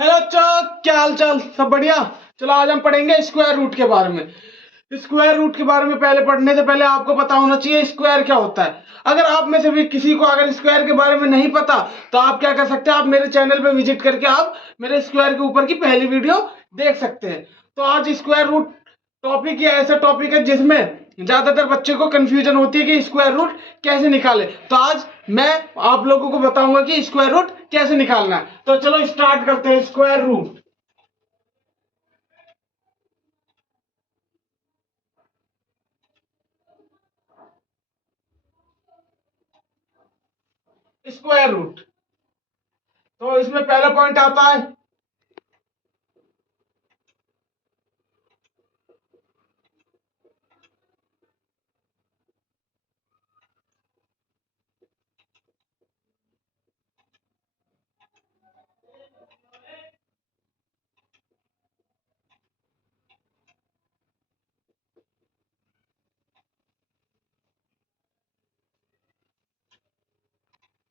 Hello बच्चों, क्या हाल चाल? सब बढ़िया। चलो आज हम पढ़ेंगे स्क्वायर रूट के बारे में। स्क्वायर रूट के बारे में पहले पढ़ने से पहले आपको पता होना चाहिए स्क्वायर क्या होता है। अगर आप में से भी किसी को अगर स्क्वायर के बारे में नहीं पता तो आप क्या कर सकते हैं, आप मेरे चैनल पे विजिट करके आप मेरे स्क्वायर के ऊपर की पहली वीडियो देख सकते हैं। तो आज स्क्वायर रूट टॉपिक ये ऐसा टॉपिक है जिसमें ज्यादातर बच्चे को कंफ्यूजन होती है कि स्क्वायर रूट कैसे निकाले। तो आज मैं आप लोगों को बताऊंगा कि स्क्वायर रूट कैसे निकालना है। तो चलो स्टार्ट करते हैं। Square root, square root. तो इसमें पहला पॉइंट आता है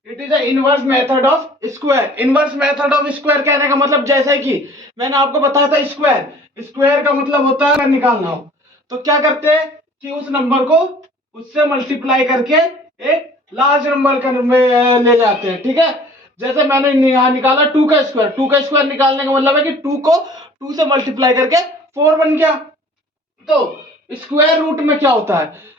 it is inverse method of square. Inverse method of square कहने का मतलब जैसे कि मैंने आपको बताया था स्क्वायर स्क्वायर का मतलब होता है निकालना हो तो क्या करते हैं कि उस नंबर को उससे मल्टीप्लाई करके एक लार्ज नंबर का ले जाते हैं। ठीक है, जैसे मैंने यहाँ निकाला टू का स्क्वायर निकालने का मतलब है कि टू को टू से मल्टीप्लाई करके फोर बन गया। तो स्क्वायर रूट में क्या होता है,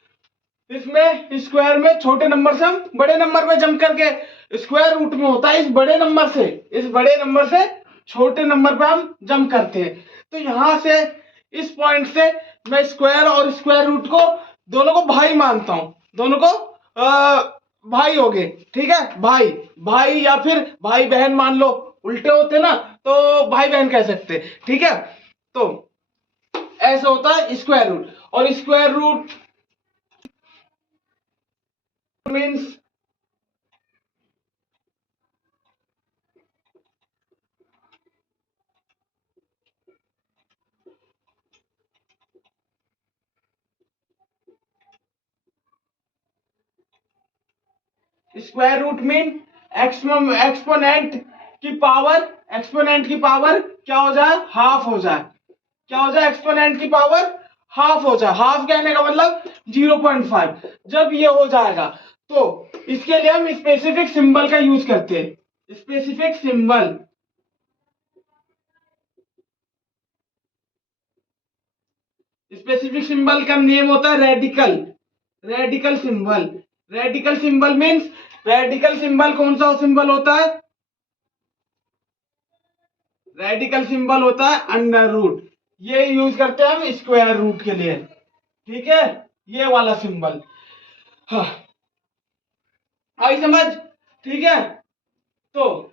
इसमें स्क्वायर में छोटे नंबर से हम बड़े नंबर में जम करके, स्क्वायर रूट में होता है इस बड़े नंबर से छोटे नंबर पे हम जम करते हैं। तो यहां से इस पॉइंट से मैं स्क्वायर और स्क्वायर रूट को दोनों को भाई मानता हूं। दोनों को भाई हो गए। ठीक है, भाई भाई या फिर भाई बहन मान लो, उल्टे होते ना तो भाई बहन कह सकते। ठीक है, तो ऐसा होता है स्क्वायर रूट। और square root means square root mean exponent की पावर क्या हो जाए, हाफ हो जाए। क्या हो जाए, एक्सपोनेंट की पावर हाफ हो जाए। हाफ कहने का मतलब 0.5। जब ये हो जाएगा तो इसके लिए हम स्पेसिफिक सिंबल का यूज करते हैं। स्पेसिफिक सिंबल का नेम होता है radical. Radical symbol. Radical symbol means, radical symbol कौन सा सिंबल होता है, रेडिकल सिंबल होता है अंडर रूट। ये यूज करते हैं हम स्क्वायर रूट के लिए। ठीक है, ये वाला सिंबल। हाँ, आई समझ? ठीक है, तो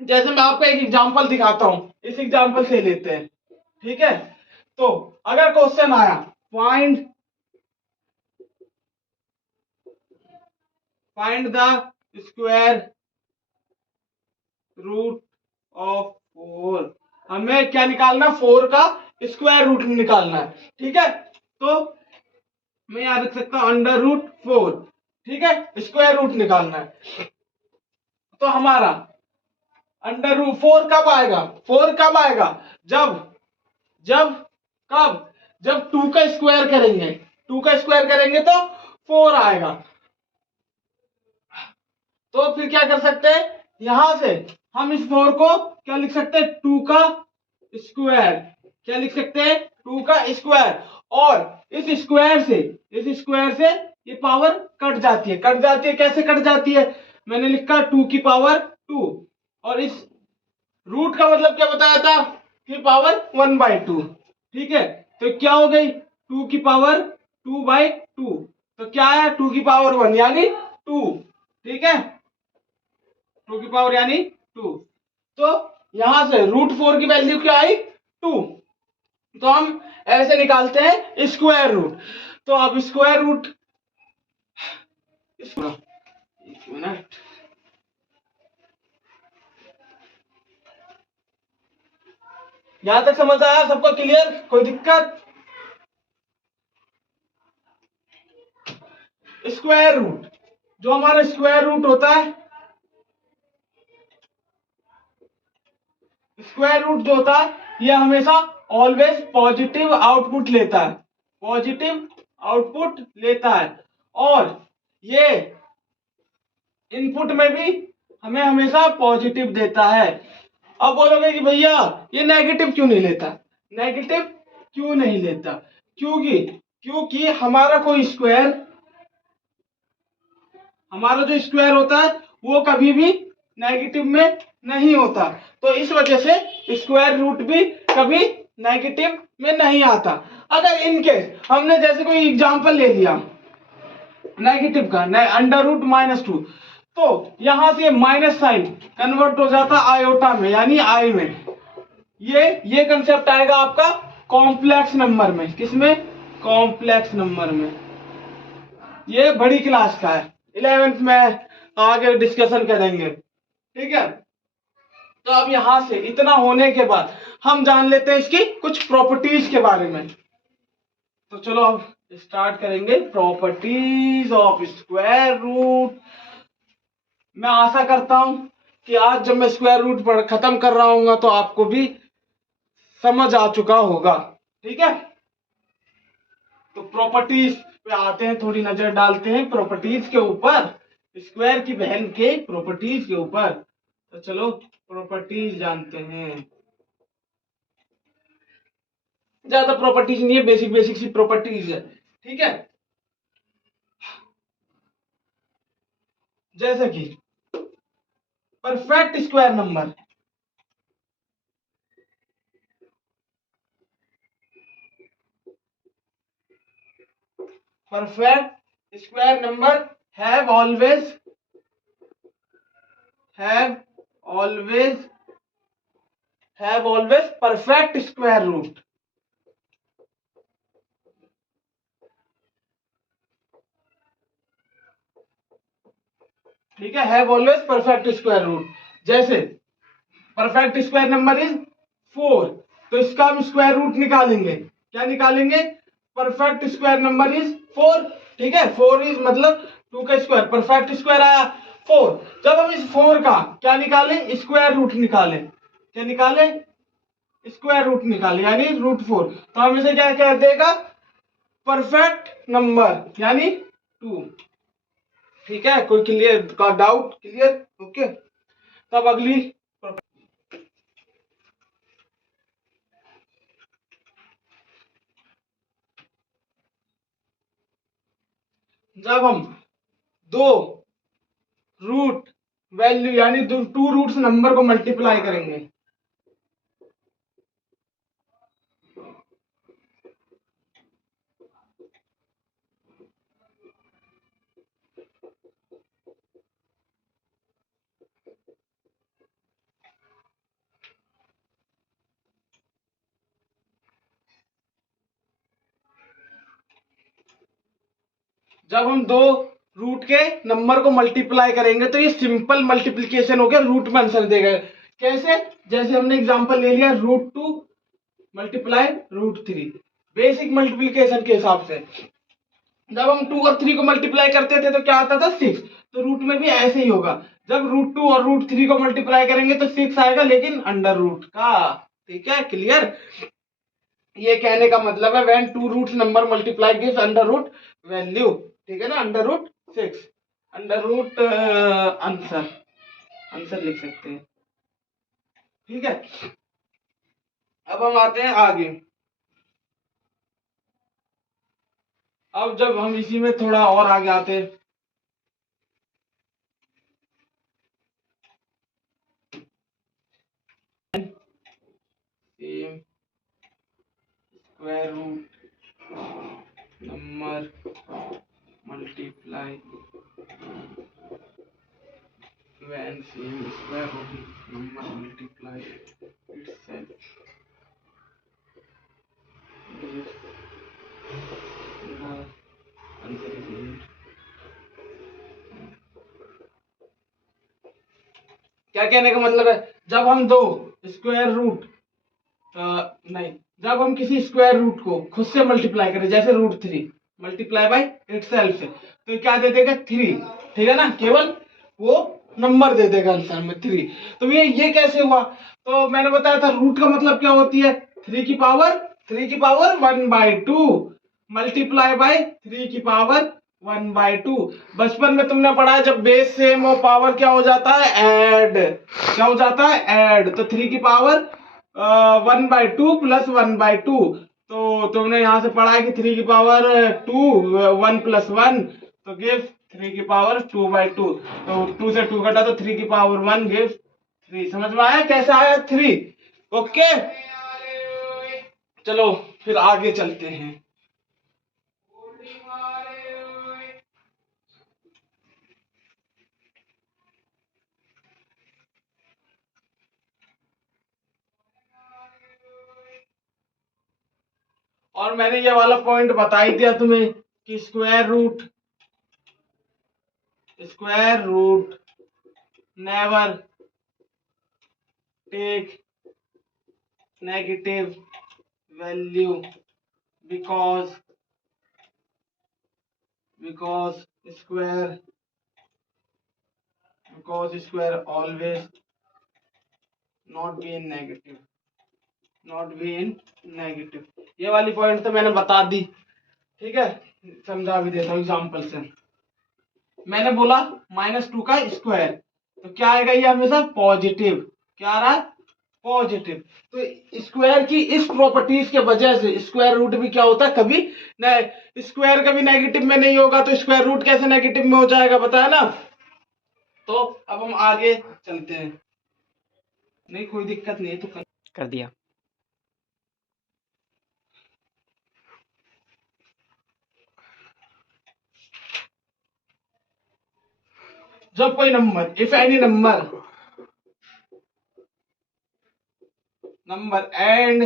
जैसे मैं आपको एक एग्जांपल दिखाता हूं, इस एग्जांपल से लेते हैं। ठीक है, तो अगर क्वेश्चन आया find the square root of four, हमें क्या निकालना, फोर का स्क्वायर रूट निकालना है। ठीक है, तो मैं यहां रख सकता हूं अंडर रूट फोर। ठीक है, स्क्वायर रूट निकालना है। तो हमारा अंडर रूट फोर कब आएगा, जब जब कब जब टू का स्क्वायर करेंगे, तो फोर आएगा। तो फिर क्या कर सकते हैं, यहां से हम इस फोर को क्या लिख सकते हैं, टू का स्क्वायर। क्या लिख सकते हैं, टू का स्क्वायर। और इस स्क्वायर से ये पावर कट जाती है। कैसे कट जाती है, मैंने लिखा टू की पावर टू, और इस रूट का मतलब क्या बताया था कि पावर 1/2। ठीक है, तो क्या हो गई, टू की पावर 2/2। तो क्या है, टू की पावर 1 यानी टू। ठीक है, टू की पावर यानी टू। तो यहां से रूट फोर की वैल्यू क्या आई, टू। तो हम ऐसे निकालते हैं स्क्वायर रूट। तो अब स्क्वायर रूट, एक मिनट, यहां तक समझ आया सबको, क्लियर, कोई दिक्कत? स्क्वायर रूट, जो हमारा स्क्वायर रूट होता है, स्क्वायर रूट जो होता है ये हमेशा ऑलवेज पॉजिटिव आउटपुट लेता है, पॉजिटिव आउटपुट लेता है, और ये इनपुट में भी हमें हमेशा पॉजिटिव देता है। अब बोलोगे कि भैया ये नेगेटिव क्यों नहीं लेता, नेगेटिव क्यों नहीं लेता? क्योंकि हमारा जो स्क्वायर होता है वो कभी भी नेगेटिव में नहीं होता, तो इस वजह से स्क्वायर रूट भी कभी नेगेटिव में नहीं आता। अगर इनकेस हमने जैसे कोई एग्जांपल ले लिया नेगेटिव का, अंडर रूट -2, तो यहां से माइनस साइन कन्वर्ट हो जाता आयोटा में, यानी आई में। ये कंसेप्ट आएगा आपका कॉम्प्लेक्स नंबर में। किसमें? कॉम्प्लेक्स नंबर में। ये बड़ी क्लास का है, 11th में आगे डिस्कशन करेंगे, ठीक है। तो अब यहां से इतना होने के बाद हम जान लेते हैं इसकी कुछ प्रॉपर्टीज के बारे में। तो चलो अब स्टार्ट करेंगे प्रॉपर्टीज ऑफ स्क्वायर रूट। मैं आशा करता हूं कि आज जब मैं स्क्वायर रूट पर खत्म कर रहा हूँ तो आपको भी समझ आ चुका होगा, ठीक है। तो प्रॉपर्टीज पे आते हैं, थोड़ी नजर डालते हैं प्रॉपर्टीज के ऊपर, स्क्वायर की बहन के प्रॉपर्टीज के ऊपर। तो चलो प्रॉपर्टीज जानते हैं। ज्यादा प्रॉपर्टीज नहीं है, बेसिक सी प्रॉपर्टीज है, ठीक है। जैसे कि perfect square number, perfect square number have always perfect square root। ठीक है, have always perfect square root। जैसे परफेक्ट स्क्वायर नंबर इज 4, तो इसका हम स्क्वायर रूट निकालेंगे। क्या निकालेंगे? परफेक्ट स्क्वायर नंबर इज 4, ठीक है। 4 इज मतलब 2 का स्क्वायर, परफेक्ट स्क्वायर आया 4। जब हम इस 4 का क्या निकालें? स्क्वायर रूट निकालें। क्या निकाले? स्क्वायर रूट निकाले, यानी √4। तो हम इसे क्या कह देगा? परफेक्ट नंबर, यानी 2। ठीक है, कोई क्लियर का डाउट? क्लियर? ओके। तब अगली, जब हम 2 रूट वैल्यू यानी 2 रूट्स नंबर को मल्टीप्लाई करेंगे, जब हम 2 रूट के नंबर को मल्टीप्लाई करेंगे तो ये सिंपल मल्टीप्लीकेशन हो गया, रूट में आंसर देगा। कैसे? जैसे हमने एग्जांपल ले लिया √2 मल्टीप्लाई √3, बेसिक मल्टीप्लीकेशन के हिसाब से। जब हम 2 और 3 को मल्टीप्लाई करते थे तो क्या आता था? 6। तो रूट में भी ऐसे ही होगा, जब √2 और √3 को मल्टीप्लाई करेंगे तो 6 आएगा, लेकिन अंडर रूट का। ठीक है, क्लियर? ये कहने का मतलब है when 2 root number multiply gives under root value. ठीक है ना, under root 6, under root answer लिख सकते हैं। ठीक है, अब हम आते हैं आगे। अब जब हम इसी में थोड़ा और आगे आते हैं, square root number multiply when same square root number multiply itself, the answer is 8। क्या कहने का मतलब है? जब हम 2 स्क्वायर रूट नहीं, जब हम किसी स्क्वायर रूट को खुद से मल्टीप्लाई करें, जैसे √3 मल्टीप्लाई बाय इटसेल्फ से, तो क्या दे देगा? 3। ठीक है ना, केवल वो नंबर दे देगा आंसर में 3। तो ये कैसे हुआ? तो मैंने बताया था रूट का मतलब क्या होती है, 3 की पावर 1/2 मल्टीप्लाई बाय 3 की पावर 1/2। बचपन में तुमने पढ़ा है जब बेस सेम हो पावर क्या हो जाता है, ऐड। क्या हो जाता है, ऐड। तो 3 की पावर 1/2 प्लस 1/2। तो तुमने यहाँ से पढ़ा है कि 3 की पावर 2 1+1 तो गिव 3 की पावर 2/2। तो 2 से 2 कटा तो 3 की पावर 1 गिव 3। समझ में आया कैसे आया 3? ओके, चलो फिर आगे चलते हैं। और मैंने ये वाला पॉइंट बता ही दिया तुम्हें कि square root never take negative value because square always not be in negative। ये वाली पॉइंट तो मैंने बता दी, ठीक है, समझा भी देता हूँ एग्जांपल से। मैंने बोला -2 का स्क्वायर तो क्या आएगा, ये हमेशा पॉजिटिव। क्या आ रहा है, पॉजिटिव। तो स्क्वायर की इस प्रॉपर्टीज के वजह से स्क्वायर रूट भी क्या होता है, कभी स्क्वायर कभी नेगेटिव में नहीं होगा, तो स्क्वायर रूट कैसे नेगेटिव में हो जाएगा, बताया ना। तो अब हम आगे चलते हैं। नहीं कोई दिक्कत नहीं है तो कर दिया। जब कोई number, if any number end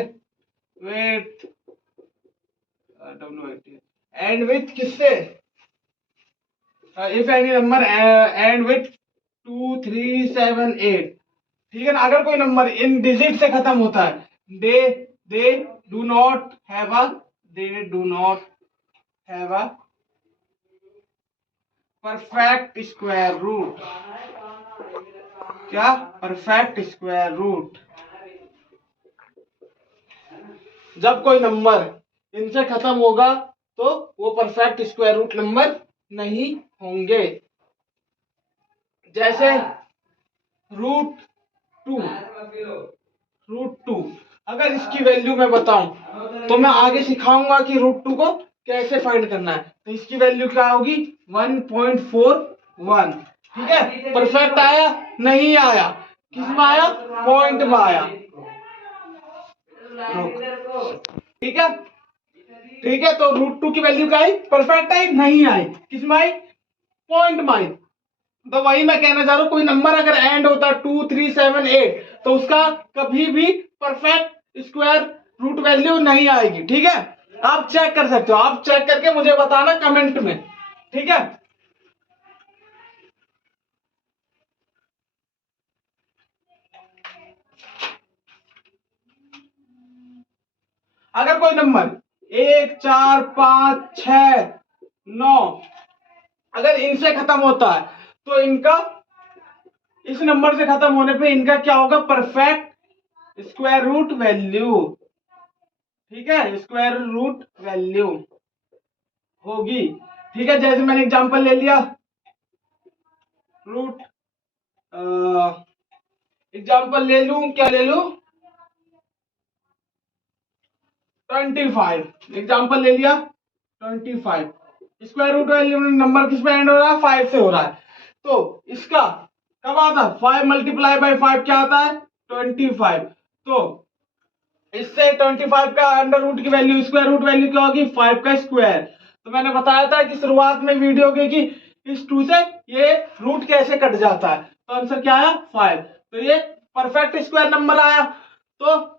with किससे, if any number end with 2 3 7 8, ठीक है ना। अगर कोई नंबर इन डिजिट से खत्म होता है, they do not have a perfect square root. क्या, परफेक्ट स्क्वायर रूट। जब कोई नंबर इनसे खत्म होगा तो वो परफेक्ट स्क्वायर रूट नंबर नहीं होंगे। जैसे √2, अगर इसकी वैल्यू मैं बताऊं तो मैं आगे सिखाऊंगा कि √2 को कैसे फाइंड करना है। तो इसकी वैल्यू क्या होगी, 1.41। ठीक है, परफेक्ट आया, नहीं आया, किस में आया, पॉइंट में आया। ठीक है, ठीक है। तो √2 की वैल्यू क्या आई, परफेक्ट आई, नहीं आई, किस में आई, पॉइंट में आई। तो वही मैं कहना चाह रहा हूं, कोई नंबर अगर एंड होता 2 3 7 8 तो उसका कभी भी परफेक्ट स्क्वायर रूट वैल्यू नहीं आएगी। ठीक है, आप चेक कर सकते हो, आप चेक करके मुझे बताना कमेंट में। ठीक है, अगर कोई नंबर 1 4 5 6 9 अगर इनसे खत्म होता है तो इनका, इस नंबर से खत्म होने पे इनका क्या होगा, परफेक्ट स्क्वायर रूट वैल्यू। ठीक है, स्क्वायर रूट वैल्यू होगी। ठीक है, जैसे मैंने एग्जांपल ले लिया, रूट एग्जांपल ले लूं, क्या ले लूं, 25। एग्जांपल ले लिया 25। स्क्वायर रूट वैल्यू नंबर किस पे एंड हो रहा है, 5 से हो रहा है। तो इसका कब आता है, 5 मल्टीप्लाई बाय 5 क्या आता है, 25। तो इससे 25 का अंडर रूट की वैल्यू, स्क्वायर रूट वैल्यू क्या होगी, 5 का स्क्वायर। तो मैंने बताया था कि शुरुआत में वीडियो के कि इस 2 से ये रूट कैसे कट जाता है। तो आंसर क्या आया, 5। तो ये परफेक्ट स्क्वायर नंबर आया। तो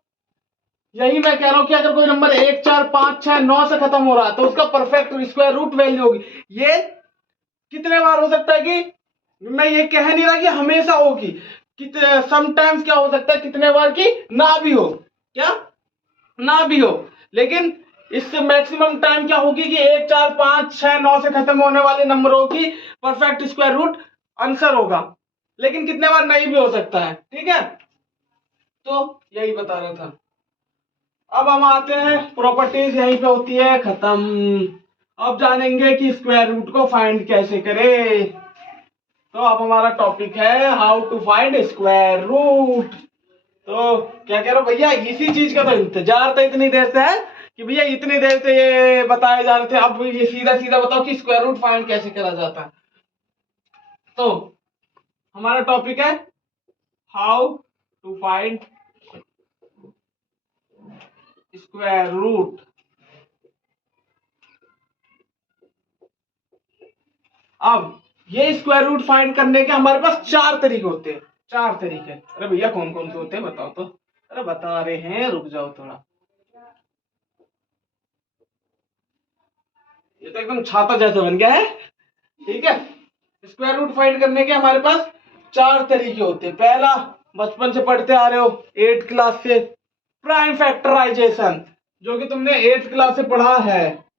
यही मैं कह रहा हूं कि अगर कोई नंबर 1 4 5 6 9 से खत्म हो रहा है तो उसका परफेक्ट स्क्वायर रूट वैल्यू होगी। ये कितने बार हो सकता है कि, मैं ये कह नहीं रहा कि हमेशा होगी, समटाइम्स क्या हो सकता है कितने बार की ना भी हो, क्या ना भी हो, लेकिन इससे मैक्सिमम टाइम क्या होगी कि 1 4 5 6 9 से खत्म होने वाले नंबरों की परफेक्ट स्क्वायर रूट आंसर होगा। लेकिन कितने बार नहीं भी हो सकता है, ठीक है। तो यही बता रहा था। अब हम आते हैं, प्रॉपर्टीज यहीं पे होती है खत्म। अब जानेंगे कि स्क्वायर रूट को फाइंड कैसे करें। तो अब हमारा टॉपिक है how to find square root. तो क्या कह रहे हो भैया, इसी चीज का तो इंतजार था इतनी देर से है कि भैया इतनी देर से ये बताए जा रहे थे, अब ये सीधा सीधा बताओ कि स्क्वायर रूट फाइंड कैसे करा जाता है। तो हमारा टॉपिक है how to find square root. अब ये स्क्वायर रूट फाइंड करने के हमारे पास 4 तरीके होते हैं। 4 तरीके। अरे भैया कौन कौन से होते हैं बताओ तो। अरे बता रहे हैं, रुक जाओ थोड़ा। ये तो एकदम छाता जैसा बन गया है, ठीक है। स्क्वायर रूट फाइंड करने के हमारे पास 4 तरीके होते हैं। पहला, बचपन से पढ़ते आ रहे हो 8th क्लास से, प्राइम फैक्टराइजेशन, जो कि तुमने 8th क्लास से पढ़ा है।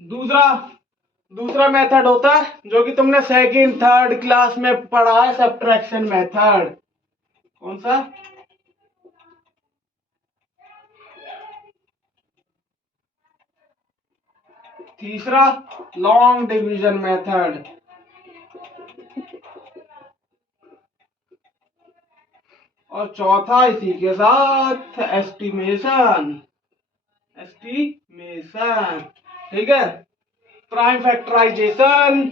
दूसरा दूसरा मेथड होता है जो कि तुमने 2nd 3rd क्लास में पढ़ा है, सब्ट्रैक्शन मेथड। कौन सा? तीसरा, लॉन्ग डिवीजन मेथड। और चौथा इसी के साथ एस्टिमेशन। ठीक है। प्राइम फैक्टराइजेशन,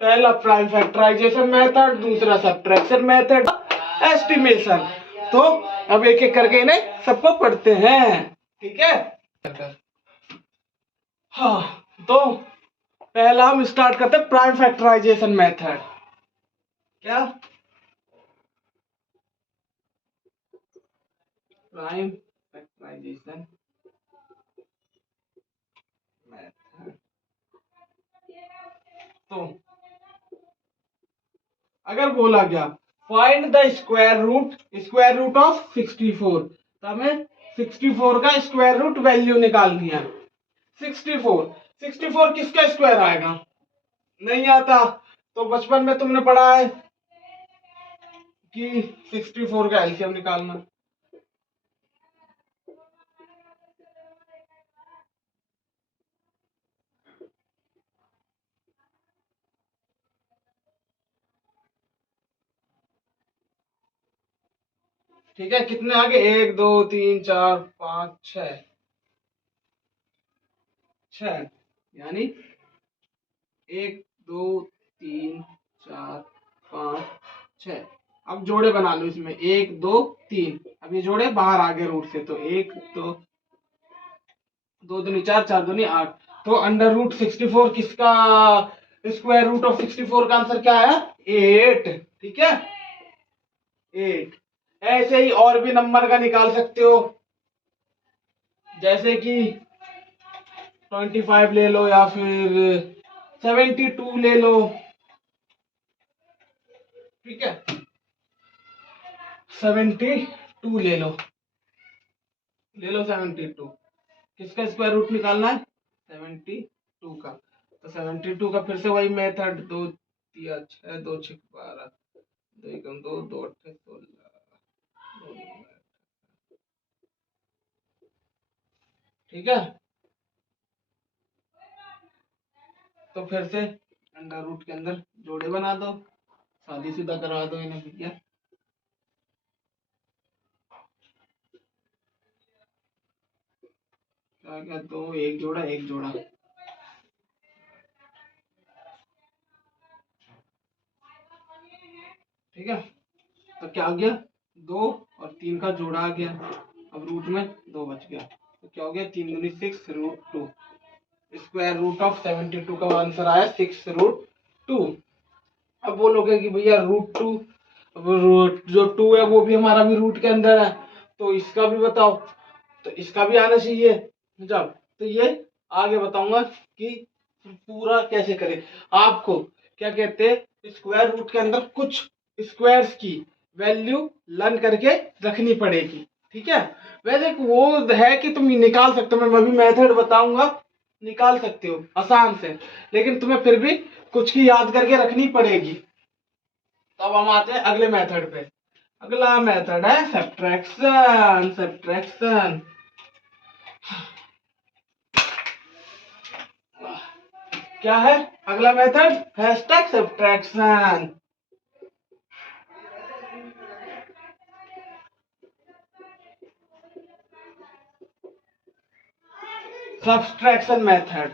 पहला प्राइम फैक्टराइजेशन मेथड, दूसरा सब्ट्रैक्शन मेथड, एस्टिमेशन। तो अब एक एक करके इन्हें सबको पढ़ते हैं, ठीक है। हाँ, तो पहला हम स्टार्ट करते हैं प्राइम फैक्टराइजेशन मेथड। क्या? Prime factorisation method. तो अगर बोला गया find the square root of 64, तो हमें 64 का स्क्वायर रूट वैल्यू निकालनी है। 64 किसका स्क्वायर आएगा? नहीं आता। तो बचपन में तुमने पढ़ा है कि 64 का एलसीएम निकालना। ठीक है, कितने आगे? 1 2 3 4 5 6 यानी 1 2 3 4 5 6। अब जोड़े बना लो इसमें, 1 2 3। अब ये जोड़े बाहर आ गए रूट से, तो 1 2 2 दूनी 4 4 दूनी 8। तो अंडर रूट 64 किसका स्क्वायर रूट ऑफ 64 का आंसर क्या है? 8। ठीक है, 8। ऐसे ही और भी नंबर का निकाल सकते हो, जैसे कि 25 ले लो या फिर 72 ले लो। ठीक है, 72 ले लो 72। किसका स्क्वायर रूट निकालना है? 72 का। तो 72 का फिर से वही मेथड, 2 दिया 6 2 6 12 2 एकम 2 2 8 16। ठीक है, तो फिर से अंडर रूट के अंदर जोड़े बना दो, शादी सीधा करवा दो इन्हें भैया। क्या क्या? 2 एक जोड़ा एक जोड़ा। ठीक है, तो क्या हो गया? 2 और 3 का जोड़ा आ गया। अब रूट में 2 बच गया, तो क्या हो गया? 3 दूनी 6 रूट 2। स्क्वायर रूट ऑफ 72 का आंसर आया 6 रूट 2। अब बोलोगे कि भैया रूट 2, जो 2 है वो भी हमारा भी रूट के अंदर है, तो इसका भी बताओ। तो इसका भी आना चाहिए। जब तो ये आगे बताऊंगा कि पूरा कैसे करें। आपको क्या कहते हैं, स्क्वायर रूट के अंदर कुछ स्क्वायर्स की वैल्यू लर्न करके रखनी पड़ेगी। ठीक है, वैसे वो है कि तुम निकाल सकते हो, मैं अभी मेथड बताऊंगा निकाल सकते हो आसान से, लेकिन तुम्हें फिर भी कुछ की याद करके रखनी पड़ेगी। तो अब हम आते हैं अगले मेथड पे। अगला मेथड है सब्ट्रैक्शन। सब्ट्रैक्शन क्या है? अगला method hashtag subtraction. Subtraction method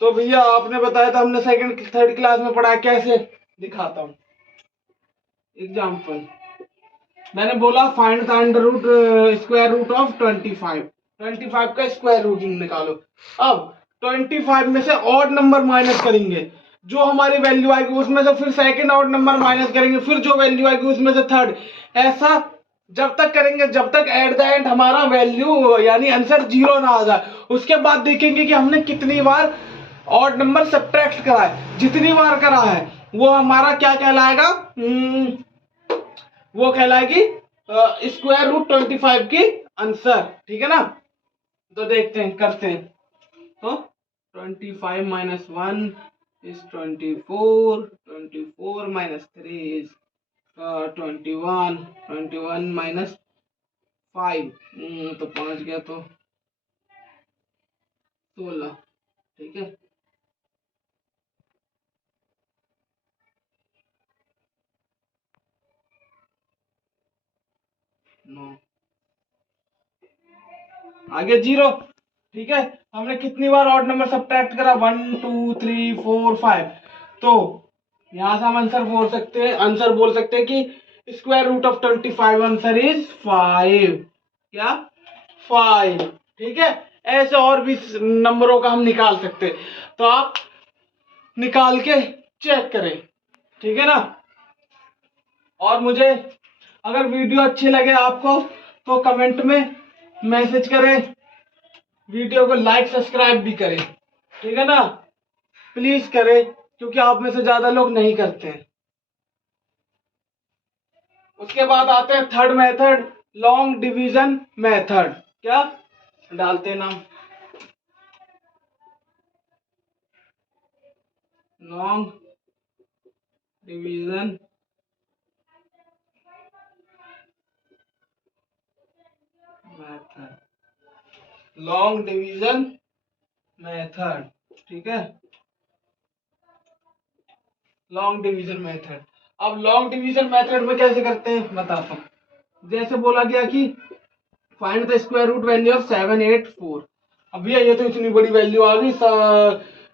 तो भैया आपने बताया था, हमने सेकंड थर्ड क्लास में पढ़ा। कैसे दिखाता हूँ एग्जांपल। मैंने बोला find the under root square root of 25। 25 का स्क्वायर रूट निकालो। अब 25 में से ऑड नंबर माइनस करेंगे, जो हमारी वैल्यू आएगी उसमें से फिर सेकंड ऑड नंबर माइनस करेंगे, फिर जो वैल्यू आएगी उसमें से थर्ड। ऐसा जब तक करेंगे जब तक एट द एंड हमारा वैल्यू यानी आंसर 0 ना आ जाए। उसके बाद देखेंगे कि हमने कितनी बार ऑड नंबर सब्ट्रैक्ट करा है। जितनी बार करा है वो हमारा क्या कहलाएगा? वो कहलाएगी स्क्वायर रूट 25 की आंसर। ठीक है ना? तो देखते हैं, करते हैं। तो 25 minus 1 is 24, 24 minus 3 is 21, 21 minus 5 तो 5 गया तो 16। ठीक है, नो आगे 0। ठीक है, हमने कितनी बार ऑड नंबर सब्ट्रैक्ट करा? 1 2 3 4 5। तो यहां से हम आंसर बोल सकते हैं कि square root of 25 answer is 5। क्या? 5। ठीक है, ऐसे और भी नंबरों का हम निकाल सकते हैं। तो आप निकाल के चेक करें। ठीक है ना? और मुझे अगर वीडियो अच्छी लगे आपको तो कमेंट में मैसेज करें, वीडियो को लाइक सब्सक्राइब भी करें। ठीक है ना? प्लीज करें, क्योंकि आप में से ज्यादा लोग नहीं करते हैं। उसके बाद आते हैं third method, long division method. क्या डालते हैं नाम? Long division method. Long division method. ठीक है, लॉन्ग डिवीजन मेथड। अब लॉन्ग डिवीजन मेथड में कैसे करते हैं बताता हूँ। जैसे बोला गया कि find the square root value of 784। अब भैया ये तो इतनी बड़ी वैल्यू आ गई,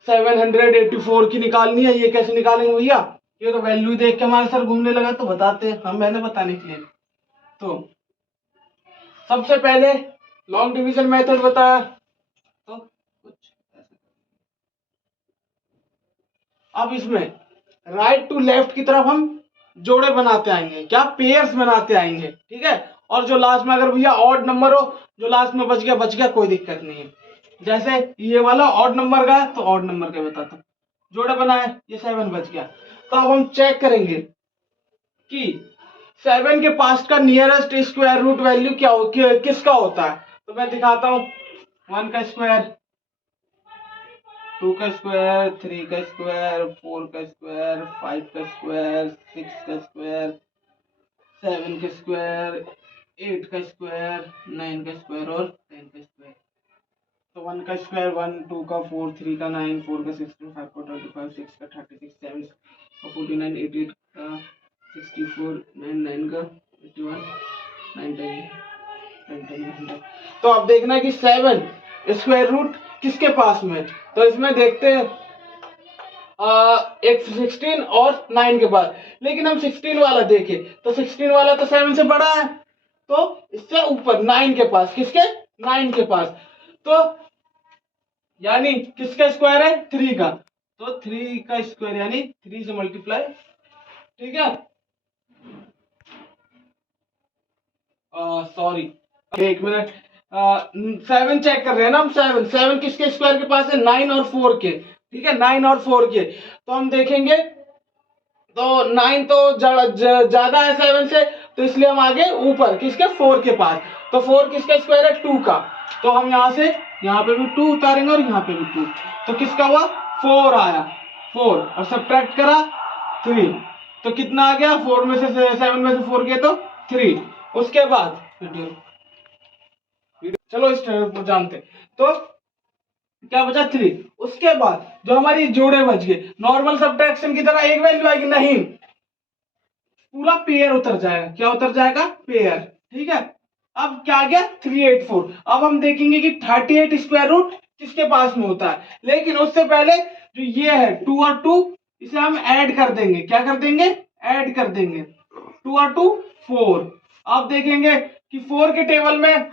784 की निकालनी है। ये कैसे निकालेंगे भैया? ये तो वैल्यू देख के हमारे सर घूमने लगा। तो बताते हैं, हम मैंने बताने के लिए। तो सबसे पहले लॉन्ग डिवीजन मेथड बताया, तो कुछ अब इसमें राइट टू लेफ्ट की तरफ हम जोड़े बनाते आएंगे। क्या? पेयर्स बनाते आएंगे। ठीक है, और जो लास्ट में अगर भैया ऑड नंबर हो, जो लास्ट में बच गया, कोई दिक्कत नहीं है। जैसे ये वाला ऑड नंबर का है तो ऑड नंबर का बताता हूँ। जोड़े बनाए, ये 7 बच गया। तो अब हम चेक करेंगे कि 7 के पास्ट का नियरेस्ट स्क्वायर रूट वैल्यू किसका होता है। तो मैं दिखाता हूँ। 1 का स्क्वायर, 2 का स्क्वायर, 3 का स्क्वायर, 4 का स्क्वायर, 5 का स्क्वायर, 6 का स्क्वायर, 7 का स्क्वायर, 8 का स्क्वायर, 9 का स्क्वायर और 10 का स्क्वायर। तो 1 का स्क्वायर 1, 2 का 4, 3 का 9, 4 का 16, 5 का 25, 6 का 36, 7 का 49, 8 का 64, 9 का 81, 9 10। तो अब देखना है कि 7 स्क्वायर रूट किसके पास में। तो इसमें देखते हैं एक 16 और 9 के बाद। लेकिन हम 16 वाला देखें तो 16 वाला तो 7 से बड़ा है, तो इससे ऊपर 9 के पास। किसके? 9 के पास। तो यानी किसका स्क्वायर है? 3 का। तो 3 का स्क्वायर यानी 3 से मल्टीप्लाई। ठीक है, सॉरी एक मिनट, 7 चेक कर रहे हैं ना हम। 7 किसके स्क्वायर के पास है? 9 और 4 के। ठीक है, 9 और 4 के। तो हम देखेंगे तो 9 तो ज्यादा है 7 से, तो इसलिए हम आगे ऊपर किसके? 4 के पास। तो 4 किसका स्क्वायर है? 2 का। तो हम यहाँ पे भी 2 उतारेंगे और यहाँ पे भी 2, तो किसका हुआ 4 आया, 4 और सब्ट्रैक्ट करा 3, तो कितना आ गया 4 में से 7 में से 4 गया तो 3। उसके बाद चलो इस जानते, तो क्या बचा 3। उसके बाद जो हमारी जोड़े बच गए, नॉर्मल सब्ट्रैक्शन की तरह एक वैल्यू आएगी नहीं, पूरा पेयर उतर जाएगा। क्या उतर जाएगा पेयर, ठीक है। अब क्या गया 384। अब हम देखेंगे कि 38 स्क्वायर रूट किसके पास में होता है, लेकिन उससे पहले जो ये है 2 और 2 इसे हम ऐड कर देंगे। क्या कर देंगे ऐड कर देंगे, 2 और 2 4। अब देखेंगे कि 4 के टेबल में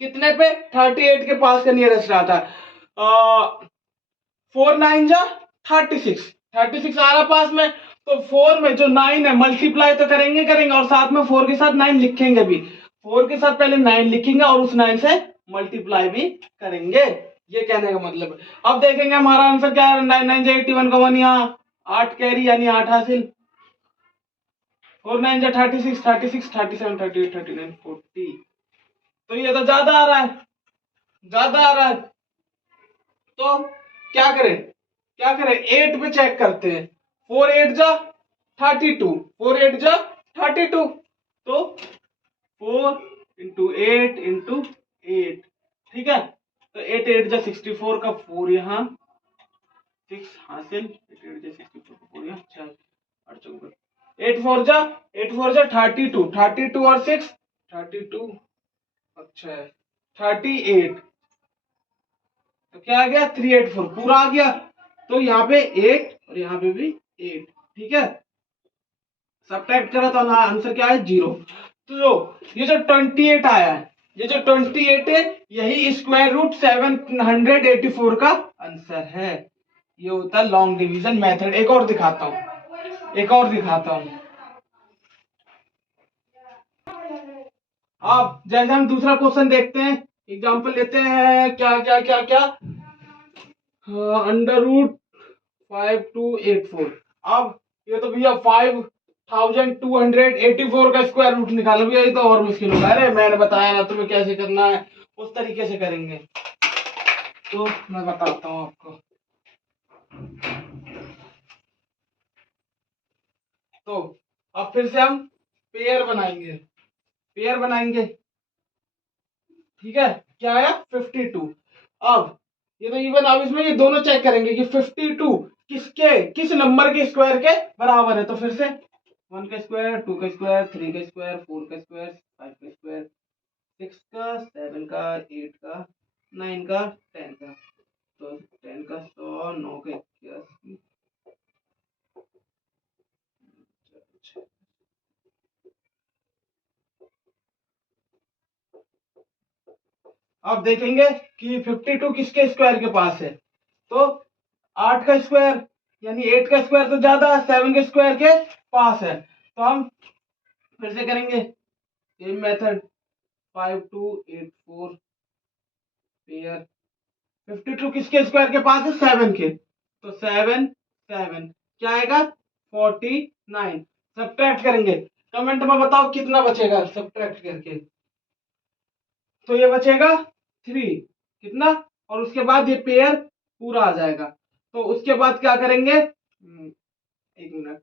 कितने पे 38 के पास का नियरेस्ट आता है। 4 9 जा 36, 36 आ रहा पास में, तो 4 में जो 9 है मल्टीप्लाई तो करेंगे और साथ में 4 के साथ 9 लिखेंगे भी, 4 के साथ पहले 9 लिखेंगे और उस 9 से मल्टीप्लाई भी करेंगे। ये कहने का मतलब है। अब देखेंगे हमारा आंसर क्या है, 9 9 जा 81 का 1 यहाँ 8 कैरी यानी 8 हासिल, 4 9 जा 36 36 37 38 39 40, तो ये तो ज्यादा आ रहा है, ज्यादा आ रहा है। तो क्या करें 8 पे चेक करते हैं। 4 8 जा 32, 4 8 जा 32, तो 4 इंटू 8 इंटू 8, ठीक है। तो 8 8 जा 64 का 4 यहाँ 6 हासिल, 8 8 जा 64 का 4 यहाँ 4 8 चौका 8 4 जा 32, 32 और 6 32, अच्छा है 38, तो क्या आ गया 384 पूरा आ गया। तो यहाँ पे 8 और यहाँ पे भी 8, ठीक है। सब्ट्रैक्ट करा तो आंसर क्या है 0। तो ये जो 28 आया है, ये जो 28 है यही स्क्वायर रूट 784 का आंसर है। ये होता है लॉन्ग डिवीजन मेथड। एक और दिखाता हूं। अब जैसे हम दूसरा क्वेश्चन देखते हैं, एग्जांपल लेते हैं, क्या क्या क्या क्या अंडर रूट 5284। अब ये तो भैया 5284 का स्क्वायर रूट निकालो भैया, ये तो और मुश्किल होगा। अरे मैंने बताया ना तुम्हें कैसे करना है, उस तरीके से करेंगे। तो मैं बताता हूँ आपको। तो अब फिर से हम पेयर बनाएंगे, ठीक है। क्या आया 52। अब ये तो इवन, अब इसमें ये दोनों चेक करेंगे कि 52 किस नंबर के स्क्वायर के बराबर है। तो फिर से 1 का स्क्वायर, 2 का स्क्वायर, 3 का स्क्वायर, 4 का स्क्वायर, 5 का स्क्वायर, 6 का, 7 का, 8 का, 9 का, 10 का, तो 10 का 100, 9 का 81। अब देखेंगे कि 52 किसके स्क्वायर के पास है। तो 8 का स्क्वायर यानी 8 का स्क्वायर तो ज्यादा है, 7 के स्क्वायर के पास है। तो हम फिर से करेंगे सेम मेथड, 5284 पेयर। 52 किसके स्क्वायर के पास है 7 के, तो 7 7 क्या आएगा 49। सब्ट्रैक्ट करेंगे, कमेंट में बताओ कितना बचेगा सब्ट्रैक्ट करके। तो ये बचेगा 3, कितना, और उसके बाद ये पेयर पूरा आ जाएगा। तो उसके बाद क्या करेंगे, एक मिनट,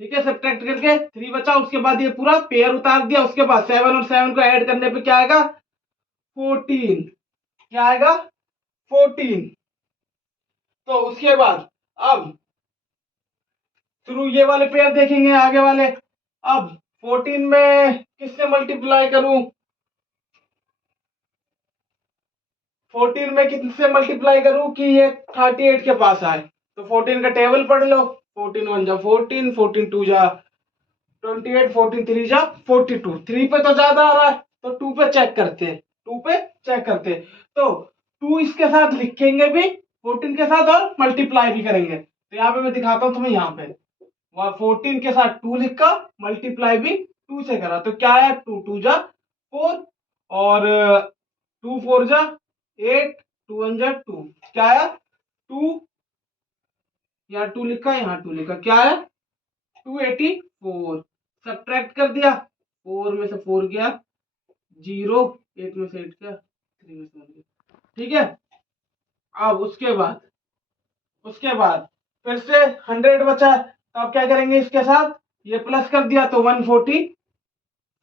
ठीक है। सब्ट्रैक्ट करके 3 बचा, उसके बाद ये पूरा पेयर उतार दिया, उसके बाद 7 और 7 को ऐड करने पे क्या आएगा 14, क्या आएगा 14। तो उसके बाद अब थ्रू ये वाले पेयर देखेंगे आगे वाले। अब 14 में किससे मल्टीप्लाई करूं, 14 में किससे मल्टीप्लाई करूं कि ये 38 के पास आए। तो 14 का टेबल पढ़ लो, 14 1 जा 14, 14 2 जा 28, 14 3 जा 42। 3 पे तो ज्यादा आ रहा है, तो 2 पे चेक करते हैं, 2 पे चेक करते हैं। तो 2 इसके साथ लिखेंगे भी 14 के साथ और मल्टीप्लाई भी करेंगे। तो यहाँ पे मैं दिखाता हूँ तुम्हें, यहाँ पे 14 के साथ 2 लिखा, मल्टीप्लाई भी 2 से करा, तो क्या है 2 2 जा 4 और 2 4 जा 8, 2 1 जा 2, क्या आया 2, यहाँ 2 लिखा, यहाँ 2 लिखा, क्या है 284। सब्ट्रैक्ट कर दिया, 4 में से 4 गया 0, 8 में से 8 क्या, 3 में से 1 गया, ठीक है। अब उसके बाद फिर से 100 बचा, तो आप क्या करेंगे इसके साथ, ये प्लस कर दिया तो 144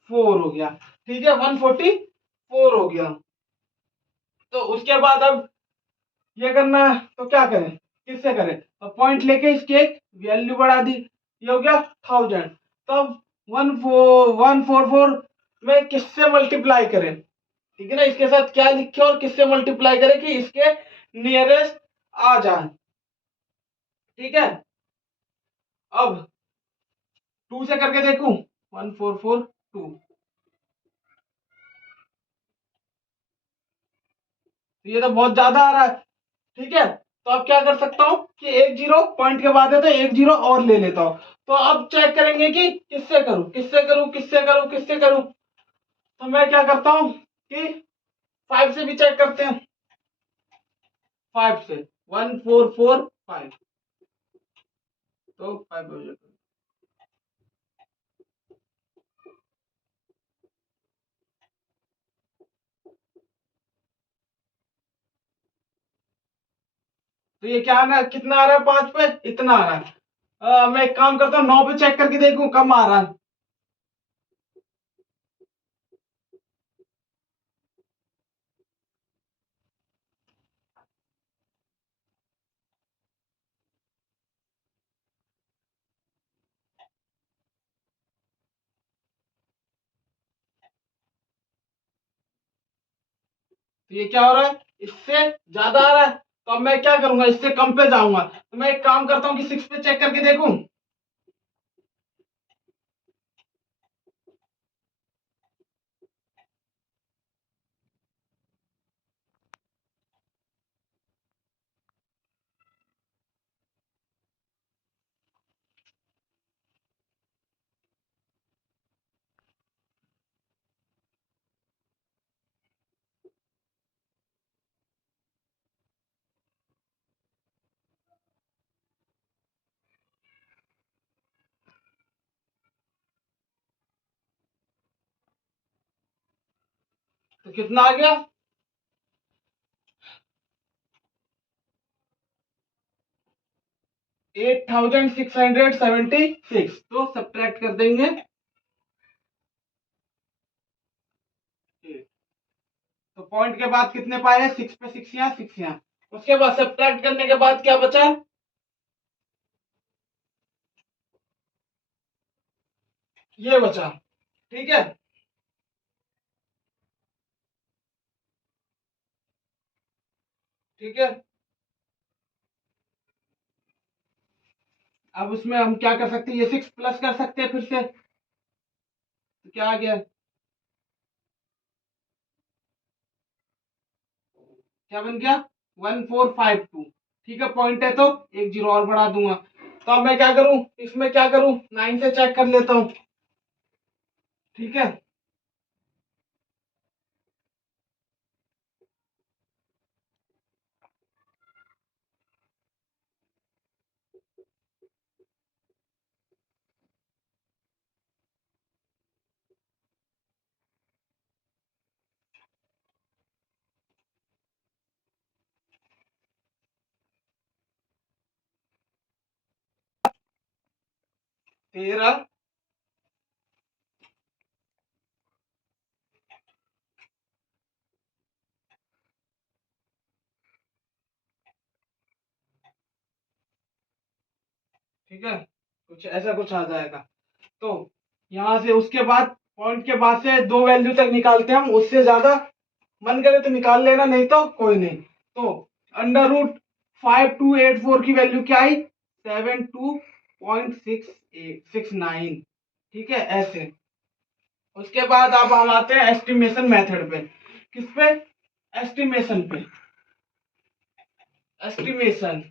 हो गया, ठीक है, 144 हो गया। तो उसके बाद अब ये करना है, तो क्या करें, किससे करें, तो पॉइंट लेके इसकी एक वैल्यू बढ़ा दी, ये हो गया 1000। तब 144 में किससे मल्टीप्लाई करें, ठीक है ना, इसके साथ क्या लिखे और किससे मल्टीप्लाई करें कि इसके नियरेस्ट आ जाए, ठीक है। अब 2 से करके देखूं, 1442, ये तो बहुत ज्यादा आ रहा है, ठीक है। तो अब क्या कर सकता हूं कि एक जीरो पॉइंट के बाद है तो एक जीरो और ले लेता हूं। तो अब चेक करेंगे कि किससे करूं, किससे करूं, किससे करूं, किससे करूं। तो मैं क्या करता हूं कि 5 से भी चेक करते हैं, 5 से 1445, तो 5 हो जाता है। तो ये क्या आना, कितना आ रहा है, 5 पे इतना आ रहा है। मैं एक काम करता हूँ, 9 पे चेक करके देखूं कम आ रहा है। तो ये क्या हो रहा है, इससे ज्यादा आ रहा है। तो अब मैं क्या करूंगा, इससे कम पे जाऊंगा। तो मैं एक काम करता हूँ कि 6 पे चेक करके देखूं। तो कितना आ गया, 8676। तो सब्ट्रैक्ट कर देंगे, तो पॉइंट के बाद कितने पाए हैं, 6 पे 6 यहाँ 6 यहाँ। उसके बाद सब्ट्रैक्ट करने के बाद क्या बचा, ये बचा, ठीक है। ठीक है, अब उसमें हम क्या कर सकते हैं, ये 6 प्लस कर सकते हैं फिर से, तो क्या आ गया, क्या बन गया, 1452, ठीक है। पॉइंट है तो एक जीरो और बढ़ा दूंगा। तो अब मैं क्या करूं, इसमें क्या करूं, 9 से चेक कर लेता हूं, ठीक है। तेरह, ठीक है, कुछ ऐसा कुछ आ जाएगा। तो यहां से उसके बाद पॉइंट के बाद से दो वैल्यू तक निकालते हैं हम, उससे ज्यादा मन करे तो निकाल लेना, नहीं तो कोई नहीं। तो √5284 की वैल्यू क्या आई, 72.69, ठीक है, ऐसे। उसके बाद अब हम आते हैं एस्टिमेशन मेथड पे, किस पे, एस्टिमेशन पे, एस्टिमेशन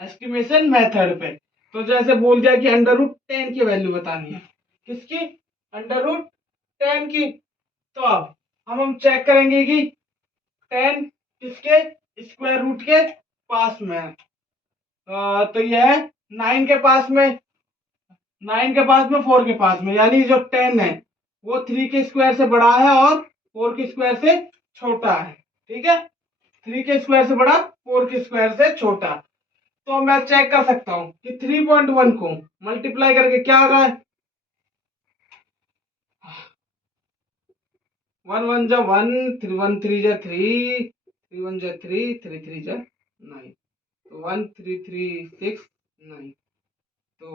एस्टिमेशन मेथड पे। तो जैसे बोल दिया कि √10 की वैल्यू बतानी है, किसकी, √10 की। तो अब हम चेक करेंगे कि 10 किसके स्क्वायर रूट के पास में है। तो यह है 9 के पास में, 9 के पास में 4 के पास में, यानी जो 10 है वो 3 के स्क्वायर से बड़ा है और 4 के स्क्वायर से छोटा है। ठीक है, 3 के स्क्वायर से बड़ा, 4 के स्क्वायर से छोटा। तो मैं चेक कर सकता हूं कि 3.1 को मल्टीप्लाई करके क्या आ रहा है, 1 1 जा 1, 3 1 3 जा 3, 3 1 जा 3, 3 3 जा 9, तो 1 3 3 6 9, तो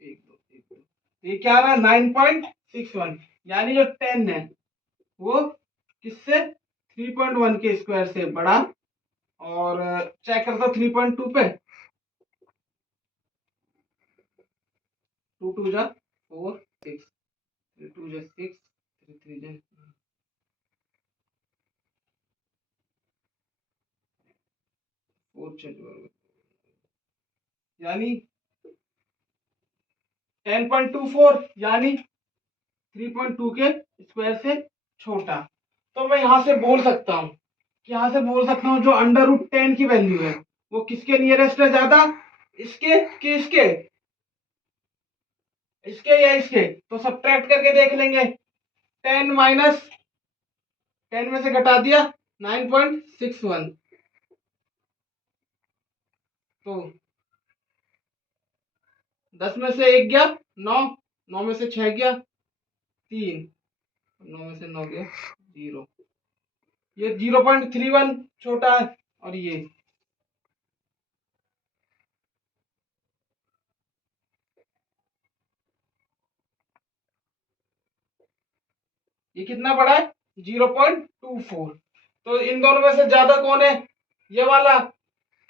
1 2 1 2, ये क्या आ रहा है 9.61, यानी जो 10 है वो किससे 3.1 के स्क्वायर से बड़ा। और चेक करता 3.2 पे, 2 2 जा 4 6, 3 2 जा 6, 3 3 जा 4 6, यानी 10.24, यानी 3.2 के स्क्वायर से छोटा। तो मैं यहां से बोल सकता हूं जो अंडर रूट 10 की वैल्यू है वो किसके नियरेस्ट है ज्यादा, इसके कि इसके, इसके या इसके। तो सब्ट्रैक्ट करके देख लेंगे, 10 माइनस 10 में से घटा दिया 9.61, तो 10 में से 1 गया 9, 9 में से 6 गया 3, 9 में से 9 गया 0, ये 0.31 छोटा है। और ये कितना बड़ा है 0.24। तो इन दोनों में से ज्यादा कौन है, ये वाला,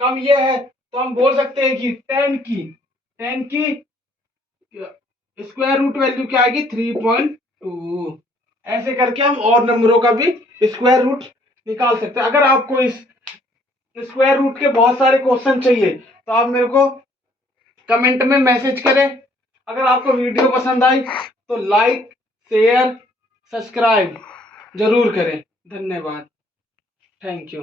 कम ये है। तो हम बोल सकते हैं कि 10 की स्क्वायर रूट वैल्यू क्या आएगी 3.2। ऐसे करके हम और नंबरों का भी स्क्वायर रूट निकाल सकते हैं। अगर आपको इस स्क्वायर रूट के बहुत सारे क्वेश्चन चाहिए तो आप मेरे को कमेंट में मैसेज करें। अगर आपको वीडियो पसंद आई तो लाइक शेयर सब्सक्राइब जरूर करें। धन्यवाद, थैंक यू।